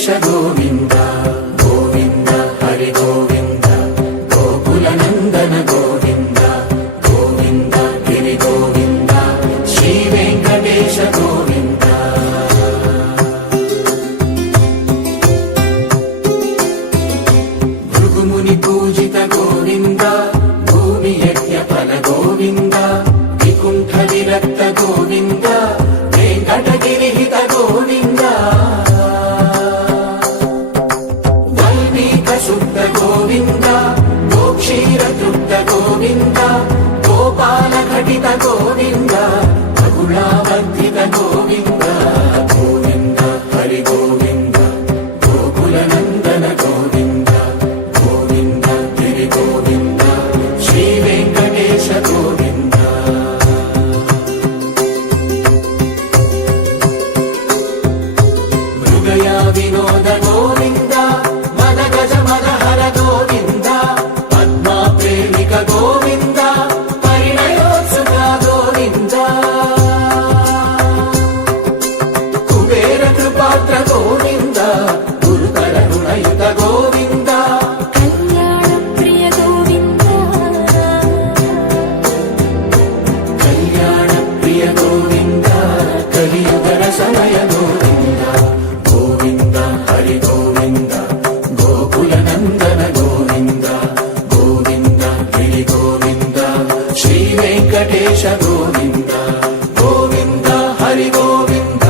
వెంకటేశ గోవింద గోవింద హరి గోవింద గోకుల నందన గోవింద గోవింద గిరి గోవింద శ్రీ వెంకటేశ గోవింద భృగుముని పూజిత గోవింద భూమి యజ్ఞ ఫల గోవింద వికుంఠ విరక్త గోవింద వెంకటగిరిహిత గోవింద వల్మీక శుద్ధ గోవింద గోక్షీర తృప్త గోవింద గోపాల ఘటిత గోవింద బహుళావర్ధిత గోవింద గోవింద హరి గోవింద గోకుల నందన గోవింద గోవింద గిరి గోవింద శ్రీ వెంకటేశ గోవింద వినోద గోవింద మద గజ మదహర గోవింద పద్మా ప్రేమిక గోవింద పరిణయోత్సుక గోవింద కుబేర కృపాత్ర గోవింద గురుతర రుణయుత గోవింద కళ్యాణ ప్రియ గోవింద కళ్యాణ ప్రియ గోవింద కలియుగ సమయ గోవింద గోవింద హరి గోవింద గోకుల నందన గోవింద గోవింద గిరి గోవింద శ్రీ వెంకటేశ గోవింద గోవింద హరి గోవింద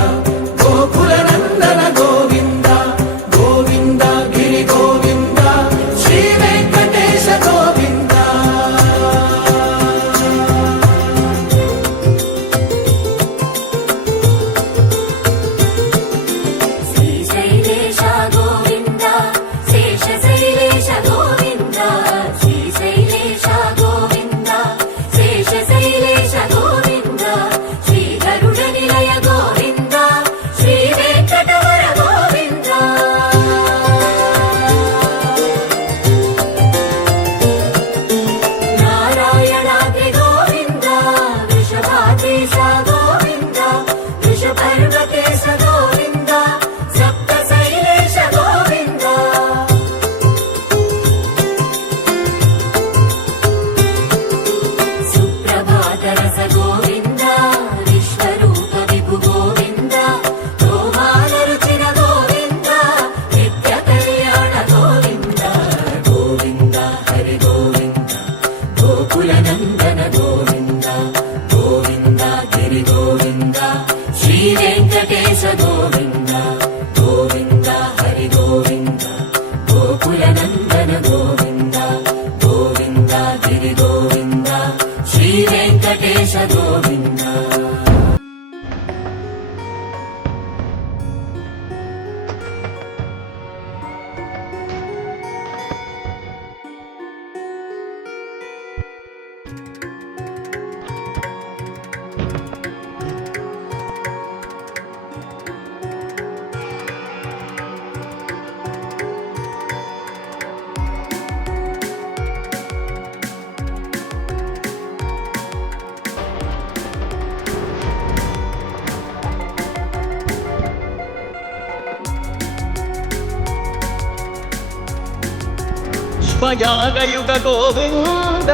గోకుల నందన గోవింద గోవింద గిరి గోవింద శ్రీ వెంకటేశ గోవింద శ్రీశైలేశ గోవింద శేషశైలేశ గోవింద శ్రీశైలేశ గోవింద శేషశైలేశ గోవింద శ్రీ గరుడ నిలయ గోవింద శ్రీ వెంకటవర గోవింద నారాయణాద్రి గోవింద వృషభాద్రీశ గోవింద వృషపర్వతేశ గోవింద సప్తశైలేశ గోవింద సుప్రభాతరస గోవింద విశ్వరూప విభు గోవింద గోమాల రుచిన గోవింద నిత్య కళ్యాణ గోవింద గోవింద హరి గోవింద గోకుల నందన గోవింద గోవింద గిరి గోవింద శ్రీ వెంకటేశ గోవింద గోవింద హరి గోవింద గోకుల నందన గోవింద గోవింద గిరి గోవింద శ్రీ వెంకటేశ గోవింద ಸ್ವಯಾಗಯುಗ ಗೋವಿಂದ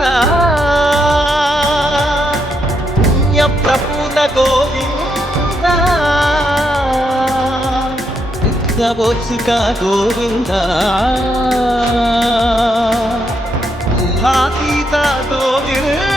ಪುಣ್ಯಪ್ರಪೂರ್ಣ ಗೋವಿಂದ ನವೋತ್ಸುಕ ಗೋವಿಂದ ಭಾತೀತ ಗೋವಿಂದ